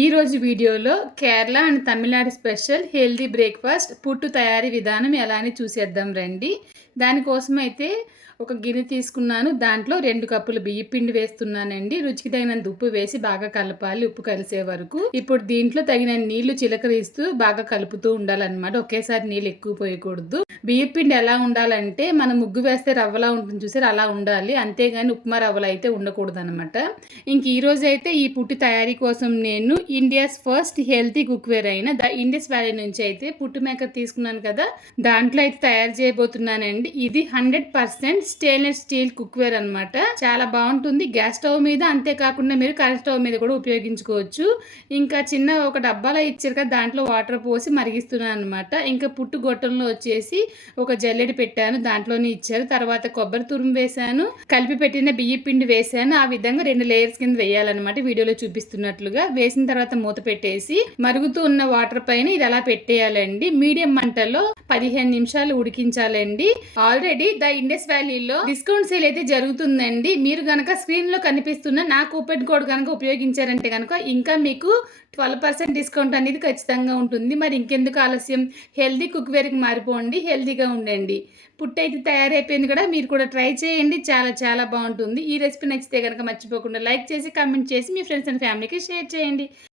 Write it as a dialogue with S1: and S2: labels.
S1: ఈ రోజు వీడియోలో Kerala and Tamil Nadu special healthy breakfast puttu తయారీ విధానం ఎలా అని చూసేద్దాం రండి. దానికోసం అయితే ఒక గిన్నె తీసుకున్నాను. దాంట్లో రెండు కప్పులు బియ్య పిండి వేస్తున్నానండి. రుచికి తగినంత ఉప్పు వేసి బాగా కలపాలి. ఉప్పు కలిసే వరకు ఇప్పుడు దీంట్లో తగిన నీళ్ళు చిలకరిస్తూ బాగా కలుపుతూ ఉండాలన్నమాట. ఒకేసారి నీళ్ళు ఎక్కువ పోయకూడదు. బియ్య పిండి ఎలా ఉండాలంటే మనం ముగ్గు వేస్తే రవ్వలా ఉంటుంది చూసారు? అలా ఉండాలి. అంతేగాని ఉప్మా రవ్వలు అయితే ఉండకూడదు అనమాట ఇంక ఈ అయితే ఈ పుట్టి తయారీ కోసం నేను ఇండియాస్ ఫస్ట్ హెల్తీ కుక్వేర్ అయిన ద ఇండియస్ వ్యాలీ నుంచి అయితే పుట్టు మేకర్ తీసుకున్నాను కదా దాంట్లో అయితే తయారు చేయబోతున్నానండి. ఇది hundred percent stainless steel cookware అనమాట చాలా బాగుంటుంది. గ్యాస్ స్టవ్ మీద అంతేకాకుండా మీరు కరెంట్ స్టవ్ మీద కూడా ఉపయోగించుకోవచ్చు. ఇంకా చిన్న ఒక డబ్బాలో ఇచ్చారు కదా దాంట్లో వాటర్ పోసి మరిగిస్తున్నాను అనమాట ఇంకా పుట్టు గొట్టంలో వచ్చేసి ఒక జల్లెడి పెట్టాను దాంట్లోనే ఇచ్చారు. తర్వాత కొబ్బరి తురుము వేశాను కలిపి పెట్టిన బియ్య పిండి వేశాను. ఆ విధంగా రెండు లేయర్స్ కింద వేయాలన్నమాట. వీడియోలో చూపిస్తున్నట్లుగా వేసిన తర్వాత తర్వాత మూత పెట్టేసి మరుగుతూ ఉన్న వాటర్ పైన ఇది అలా పెట్టేయాలండి. మీడియం మంటలో పదిహేను నిమిషాలు ఉడికించాలండి. ఆల్రెడీ ద ఇండస్ వ్యాలీలో డిస్కౌంట్ సేల్ అయితే జరుగుతుందండి. మీరు గనక స్క్రీన్లో కనిపిస్తున్న నా కూపెన్ కోడ్ కనుక ఉపయోగించారంటే కనుక ఇంకా మీకు ట్వెల్వ్ పర్సెంట్ డిస్కౌంట్ అనేది ఖచ్చితంగా ఉంటుంది. మరి ఇంకెందుకు ఆలస్యం? హెల్దీ కుక్వేర్కి మారిపోండి హెల్దీగా ఉండండి. పుట్టు అయితే తయారైపోయింది కూడా మీరు కూడా ట్రై చేయండి. చాలా చాలా బాగుంటుంది. ఈ రెసిపీ నచ్చితే కనుక మర్చిపోకుండా లైక్ చేసి కామెంట్ చేసి మీ ఫ్రెండ్స్ అండ్ ఫ్యామిలీకి షేర్ చేయండి.